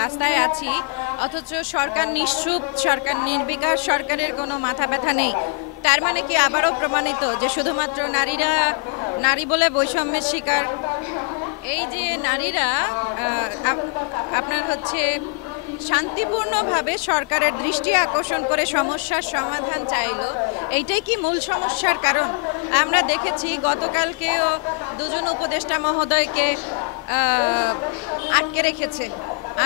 রাস্তায় আছি, অথচ সরকার নিশ্চুপ, সরকার নির্বিকার, সরকারের কোনো মাথা ব্যথা নেই। তার মানে কি আবারও প্রমাণিত যে শুধুমাত্র নারীরা নারী বলে বৈষম্যের শিকার? এই যে নারীরা আপনার হচ্ছে শান্তিপূর্ণভাবে সরকারের দৃষ্টি আকর্ষণ করে সমস্যার সমাধান চাইলো, এইটাই কি মূল সমস্যার কারণ? আমরা দেখেছি গতকালকেও দুজন উপদেষ্টা মহোদয়কে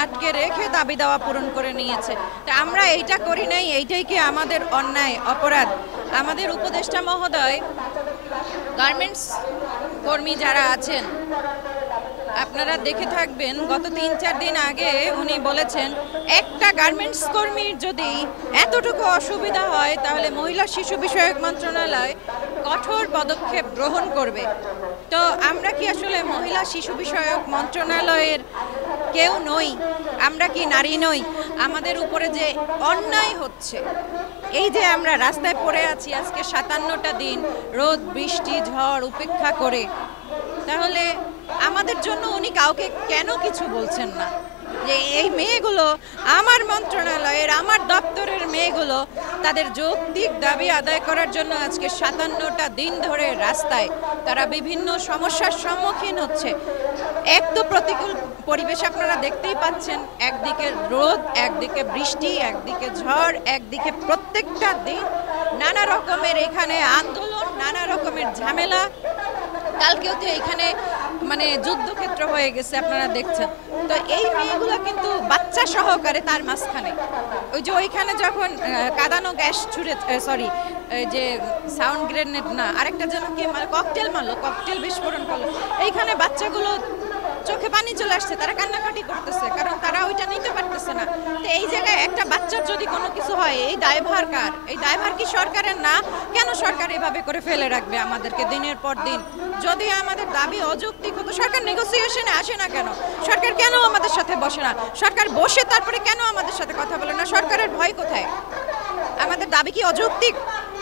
আটকে রেখে দাবি দাওয়া পূরণ করে নিয়েছে। তা আমরা এইটা করি নাই, এইটাই কি আমাদের অন্যায়, অপরাধ? আমাদের উপদেষ্টা মহোদয় গার্মেন্টস কর্মী যারা আছেন, আপনারা দেখে থাকবেন গত ৩-৪ দিন আগে উনি বলেছেন একটা গার্মেন্টস কর্মীর যদি এতটুকু অসুবিধা হয় তাহলে মহিলা শিশু বিষয়ক মন্ত্রণালয় কঠোর পদক্ষেপ গ্রহণ করবে। তো আমরা কি আসলে মহিলা শিশু বিষয়ক মন্ত্রণালয়ের কেউ নই? আমরা কি নারী নই? আমাদের উপরে যে অন্যায় হচ্ছে, এই যে আমরা রাস্তায় পড়ে আছি আজকে ৫৭টা দিন রোদ বৃষ্টি ঝড় উপেক্ষা করে, তাহলে আমাদের জন্য উনি কাউকে কেন কিছু বলছেন না? যে এই মেয়েগুলো আমার মন্ত্রণালয়ের, আমার দপ্তরের মেয়েগুলো তাদের যৌক্তিক দাবি আদায় করার জন্য আজকে ৫৭টা দিন ধরে রাস্তায়, তারা বিভিন্ন সমস্যার সম্মুখীন হচ্ছে। এক তো প্রতিকূল পরিবেশ আপনারা দেখতেই পাচ্ছেন, একদিকে রোদ, একদিকে বৃষ্টি, একদিকে ঝড়, একদিকে প্রত্যেকটা দিন নানা রকমের এখানে আন্দোলন, নানা রকমের ঝামেলা। কালকেও তো এখানে মানে যুদ্ধক্ষেত্র হয়ে গেছে, আপনারা দেখছেন। তো এই মেয়েগুলো কিন্তু বাচ্চা সহকারে তার মাঝখানে, ওই যে ওইখানে যখন কাঁদানো গ্যাস ছুড়ে, সরি যে সাউন্ড গ্রেনেড না, আরেকটা যেন কি মানে ককটেল মারলো, ককটেল বিস্ফোরণ করলো, এইখানে বাচ্চাগুলো চোখে পানি চলে আসছে, তারা কান্নাকাটি করতেছে, কারণ তারা ওইটা নিতে পারতেছে না। তো এই জায়গায় একটা বাচ্চার যদি কোনো কিছু হয়, এই দায়ভার কার? এই দায়ভার কি সরকারের না? কেন সরকার এভাবে করে ফেলে রাখবে আমাদেরকে দিনের পর দিন? যদি আমাদের দাবি অযৌক্তিক হতো, সরকার নেগোসিয়েশনে আসে না কেন? সরকার কেন আমাদের সাথে বসে না? সরকার বসে তারপরে কেন আমাদের সাথে কথা বলে না? সরকারের ভয় কোথায়? আমাদের দাবি কি অযৌক্তিক?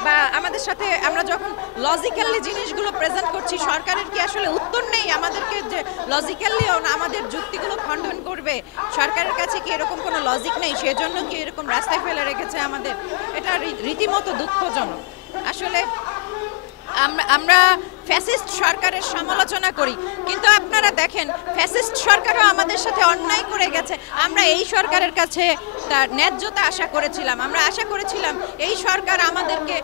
বা আমাদের সাথে আমরা যখন লজিক্যালি জিনিসগুলো প্রেজেন্ট করছি, সরকারের কি আসলে উত্তর নেই আমাদেরকে যে লজিক্যালি আমাদের যুক্তিগুলো খণ্ডন করবে? সরকারের কাছে কি এরকম কোনো লজিক নেই? সেজন্য কি এরকম রাস্তায় ফেলে রেখেছে আমাদের? এটা রীতিমতো দুঃখজনক। আসলে আমরা ফ্যাসিস্ট সরকারের সমালোচনা করি, কিন্তু আপনারা দেখেন ফ্যাসিস্ট সরকারও আমাদের সাথে অন্যায় করে গেছে। আমরা এই সরকারের কাছে তার ন্যায্যতা আশা করেছিলাম, আমরা আশা করেছিলাম এই সরকার আমাদেরকে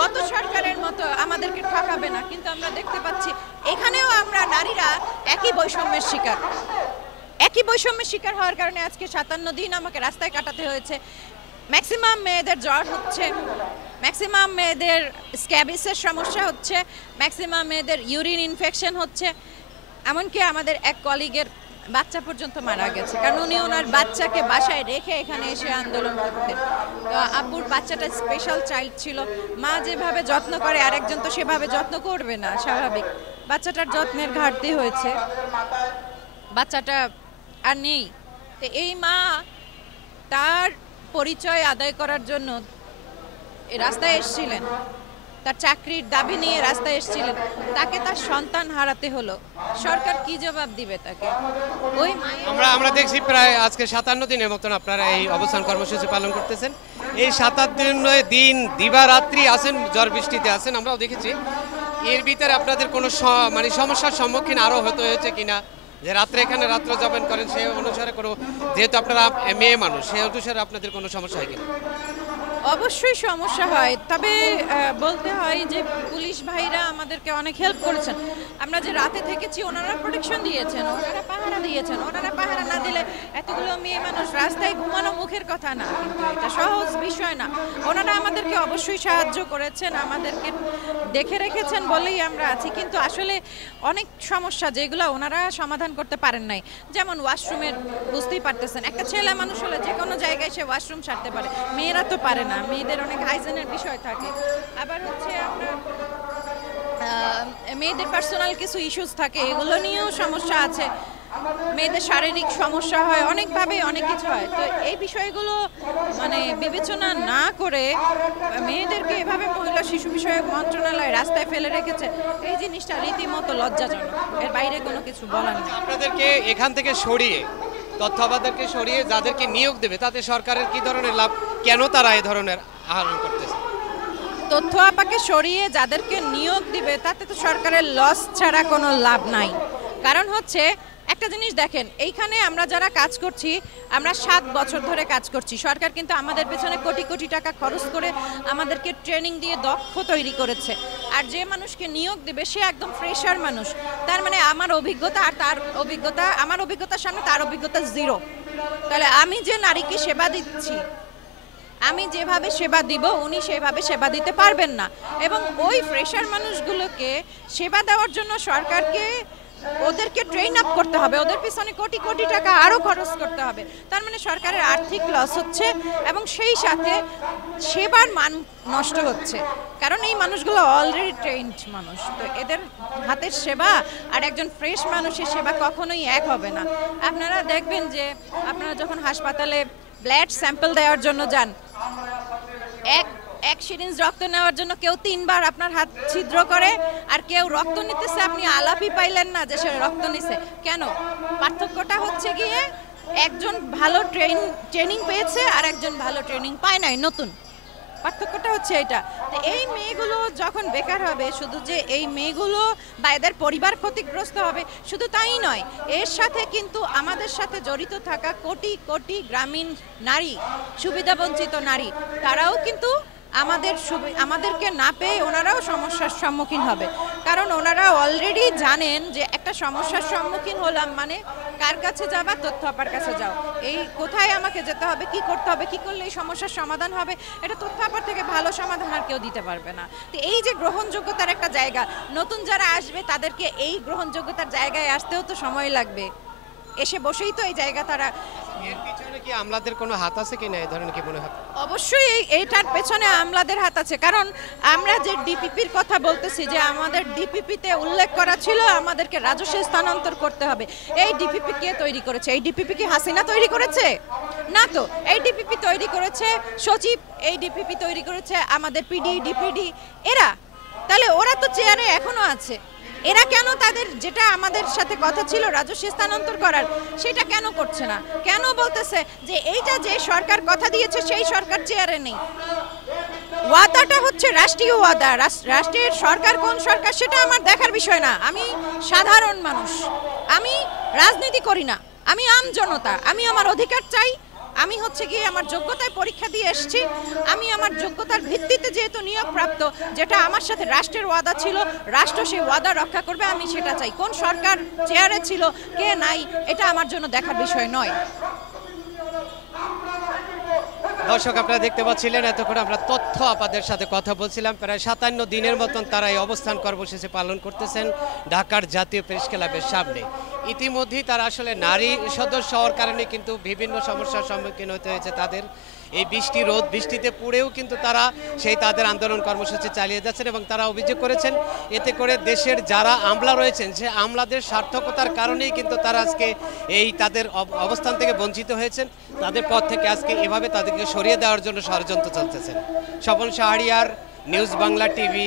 গত সরকারের মতো আমাদেরকে ঠকাবে না, কিন্তু আমরা দেখতে পাচ্ছি এখানেও আমরা নারীরা একই বৈষম্যের শিকার হওয়ার কারণে আজকে ৫৭ দিন আমাকে রাস্তায় কাটাতে হয়েছে। ম্যাক্সিমাম মেয়েদের জ্বর হচ্ছে, ম্যাক্সিমাম মেয়েদের স্ক্যাবিসের সমস্যা হচ্ছে, ম্যাক্সিমাম মেয়েদের ইউরিন ইনফেকশন হচ্ছে, এমনকি আমাদের এক কলিগের বাচ্চা পর্যন্ত মারা গেছে, কারণ উনি ওনার বাচ্চাকে বাসায় রেখে এখানে এসে আন্দোলন করতেন। তো আব্বুর বাচ্চাটা স্পেশাল চাইল্ড ছিল, মা যেভাবে যত্ন করে আরেকজন তো সেভাবে যত্ন করবে না, স্বাভাবিক। বাচ্চাটার যত্নের ঘাটতি হয়েছে, বাচ্চাটা আর নেই। তো এই মা তার পরিচয় আদায় করার জন্য রাস্তায় এসেছিলেন, তার চাকরির দাবি নিয়ে রাস্তায় এসেছিলেন, তাকে তার সন্তান হারাতে হলো। সরকার কি জবাব দিবে তাকে? ওই আমরা দেখছি প্রায় আজকে ৫৭ দিনের মতন আপনারা এই অবস্থান কর্মসূচি পালন করতেছেন। এই ৭ দিন দিবারাত্রি আছেন, ঝড় বৃষ্টিতে আছেন, আমরাও দেখেছি। এর ভিতরে আপনাদের কোনো মানে সমস্যার সম্মুখীন আরও হতে হয়েছে কিনা? যে রাত্রে এখানে রাত্র যাপন করেন, সে অনুসারে কোনো, যেহেতু আপনারা মেয়ে মানুষ, সেই অনুসারে আপনাদের কোনো সমস্যা হয় কিনা? অবশ্যই সমস্যা হয়, তবে বলতে হয় যে পুলিশ ভাইরা আমাদেরকে অনেক হেল্প করেছেন। আমরা যে রাতে থেকেছি, ওনারা প্রোটেকশন দিয়েছেন, ওনারা পাহারা দিয়েছেন। ওনারা পাহারা না দিলে এতগুলো মেয়ে মানুষ রাস্তায় ঘুমানো মুখের কথা না, কিন্তু এটা সহজ বিষয় না। ওনারা আমাদেরকে অবশ্যই সাহায্য করেছেন, আমাদেরকে দেখে রেখেছেন বলেই আমরা আছি। কিন্তু আসলে অনেক সমস্যা যেগুলো ওনারা সমাধান করতে পারেন নাই, যেমন ওয়াশরুমের, বুঝতেই পারতেছেন একটা ছেলে মানুষ হলে যে কোনো জায়গায় সে ওয়াশরুম সারতে পারে, মেয়েরা তো পারে না। মেয়েদের অনেক হাইজেনের বিষয় থাকে, আবার হচ্ছে আপনার মেয়েদের পার্সোনাল কিছু ইস্যুস থাকে, এগুলো নিয়েও সমস্যা আছে। মেয়েদের শারীরিক সমস্যা হয়, অনেকভাবে অনেক কিছু হয়। তো এই বিষয়গুলো মানে বিবেচনা না করে মেয়েদেরকে এভাবে মহিলা শিশু বিষয়ক মন্ত্রণালয় রাস্তায় ফেলে রেখেছে, এই জিনিসটা রীতিমতো লজ্জাজনক, এর বাইরে কোনো কিছু বলার নেই। আপনাদেরকে এখান থেকে সরিয়ে তথ্য আপাদেরকে সরিয়ে যাদেরকে নিয়োগ দেবে তাতে সরকারের কি ধরনের লাভ, কেন তারা এই ধরনের আহরণ করতেছে? তথ্য আপাকে সরিয়ে যাদেরকে নিয়োগ দিবে তাতে তো সরকারের লস ছাড়া কোনো লাভ নাই। কারণ হচ্ছে একটা জিনিস দেখেন, এইখানে আমরা যারা কাজ করছি, আমরা 7 বছর ধরে কাজ করছি। সরকার কিন্তু আমাদের পেছনে কোটি কোটি টাকা খরচ করে আমাদেরকে ট্রেনিং দিয়ে দক্ষ তৈরি করেছে। আর যে মানুষকে নিয়োগ দেবে সে একদম ফ্রেশার মানুষ, তার মানে আমার অভিজ্ঞতা আর তার অভিজ্ঞতা, আমার অভিজ্ঞতার সামনে তার অভিজ্ঞতা জিরো। তাহলে আমি যে নারীকে সেবা দিচ্ছি, আমি যেভাবে সেবা দিব উনি সেভাবে সেবা দিতে পারবেন না। এবং ওই ফ্রেশার মানুষগুলোকে সেবা দেওয়ার জন্য সরকারকে ওদেরকে ট্রেন আপ করতে হবে, ওদের পিছনে কোটি কোটি টাকা আরও খরচ করতে হবে। তার মানে সরকারের আর্থিক লস হচ্ছে এবং সেই সাথে সেবার মান নষ্ট হচ্ছে। কারণ এই মানুষগুলো অলরেডি ট্রেন্ড মানুষ, তো এদের হাতের সেবা আর একজন ফ্রেশ মানুষের সেবা কখনোই এক হবে না। আপনারা দেখবেন যে আপনারা যখন হাসপাতালে ব্লাড স্যাম্পল দেওয়ার জন্য যান, এক সিরিঞ্জ রক্ত নেওয়ার জন্য কেউ 3 বার আপনার হাত ছিদ্র করে, আর কেউ রক্ত নিতেছে আপনি আলাপই পাইলেন না যে সে রক্ত নিছে। কেন? পার্থক্যটা হচ্ছে গিয়ে একজন ভালো ট্রেনিং পেয়েছে আর একজন ভালো ট্রেনিং পায় নাই, নতুন। পার্থক্যটা হচ্ছে এটা। তো এই মেয়েগুলো যখন বেকার হবে, শুধু যে এই মেয়েগুলো বা এদের পরিবার ক্ষতিগ্রস্ত হবে শুধু তাই নয়, এর সাথে কিন্তু আমাদের সাথে জড়িত থাকা কোটি কোটি গ্রামীণ নারী, সুবিধাবঞ্চিত নারী, তারাও কিন্তু আমাদেরকে না পেয়ে ওনারাও সমস্যার সম্মুখীন হবে। কারণ ওনারা অলরেডি জানেন যে একটা সমস্যার সম্মুখীন হলাম মানে কার কাছে যাবা, তথ্য আপার কাছে যাও। এই কোথায় আমাকে যেতে হবে, কি করতে হবে, কি করলে এই সমস্যার সমাধান হবে, এটা তথ্য আপার থেকে ভালো সমাধান আর কেউ দিতে পারবে না। তো এই যে গ্রহণযোগ্যতার একটা জায়গা, নতুন যারা আসবে তাদেরকে এই গ্রহণযোগ্যতার জায়গায় আসতেও তো সময় লাগবে। এসে বসেই তো এই জায়গা তারা। এর পিছনে কি আমলাদের কোনো হাত আছে কিনা, এই ধরনের কি মনে হয়? অবশ্যই এইটার পেছনে আমলাদের হাত আছে। কারণ আমরা যে ডিপিপির কথা বলতেছি, যে আমাদের ডিপিপিতে উল্লেখ করা ছিল আমাদেরকে রাজস্ব স্থানান্তর করতে হবে, এই ডিপিপি কে তৈরি করেছে? এই ডিপিপি কি হাসিনা তৈরি করেছে? না তো। এই ডিপিপি তৈরি করেছে সচিব, এই ডিপিপি তৈরি করেছে আমাদের পিডি, ডিপিডি, এরা। তাহলে ওরা তো চেয়ারে এখনো আছে, এরা কেন তাদের যেটা আমাদের সাথে কথা ছিল রাজস্ব স্থানান্তর করার, সেটা কেন করছে না? কেন বলতেছে যে এইটা যে সরকার কথা দিয়েছে সেই সরকার চেয়ারে নেই? ওয়াদাটা হচ্ছে রাষ্ট্রীয় ওয়াদা। রাষ্ট্রের সরকার কোন সরকার সেটা আমার দেখার বিষয় না। আমি সাধারণ মানুষ, আমি রাজনীতি করি না, আমি আম জনতা। আমি আমার অধিকার চাই। আমি হচ্ছে গিয়ে আমার যোগ্যতায় পরীক্ষা দিয়ে এসেছি, আমি আমার যোগ্যতার ভিত্তিতে যেহেতু নিয়োগ প্রাপ্ত, যেটা আমার সাথে রাষ্ট্রের ওয়াদা ছিল, রাষ্ট্র সেই ওয়াদা রক্ষা করবে, আমি সেটা চাই। কোন সরকার চেয়ারে ছিল, কে নাই, এটা আমার জন্য দেখার বিষয় নয়। দর্শক, আপনারা দেখতে পাচ্ছিলেন এতক্ষণ আমরা তথ্য আপাদের সাথে কথা বলছিলাম। প্রায় 57 দিনের মতন তারা এই অবস্থান কর্মসূচি পালন করতেছেন ঢাকার জাতীয় প্রেস ক্লাবের সামনে। ইতিমধ্যেই তারা আসলে নারী সদস্য হওয়ার কারণে কিন্তু বিভিন্ন সমস্যার সম্মুখীন হতে হয়েছে তাদের। এই বৃষ্টি রোদ বৃষ্টিতে পড়েও কিন্তু তারা সেই তাদের আন্দোলন কর্মসূচি চালিয়ে যাচ্ছেন এবং তারা অভিযোগ করেছেন এতে করে দেশের যারা আমলা রয়েছেন সে আমলাদের স্বার্থকতার কারণেই কিন্তু তারা আজকে এই তাদের অবস্থান থেকে বঞ্চিত হয়েছেন। তাদের পদ থেকে আজকে এভাবে তাদেরকে সরিয়ে দেওয়ার জন্য ষড়যন্ত্র চলতেছেন। Swapan Shahriar, news Bangla TV.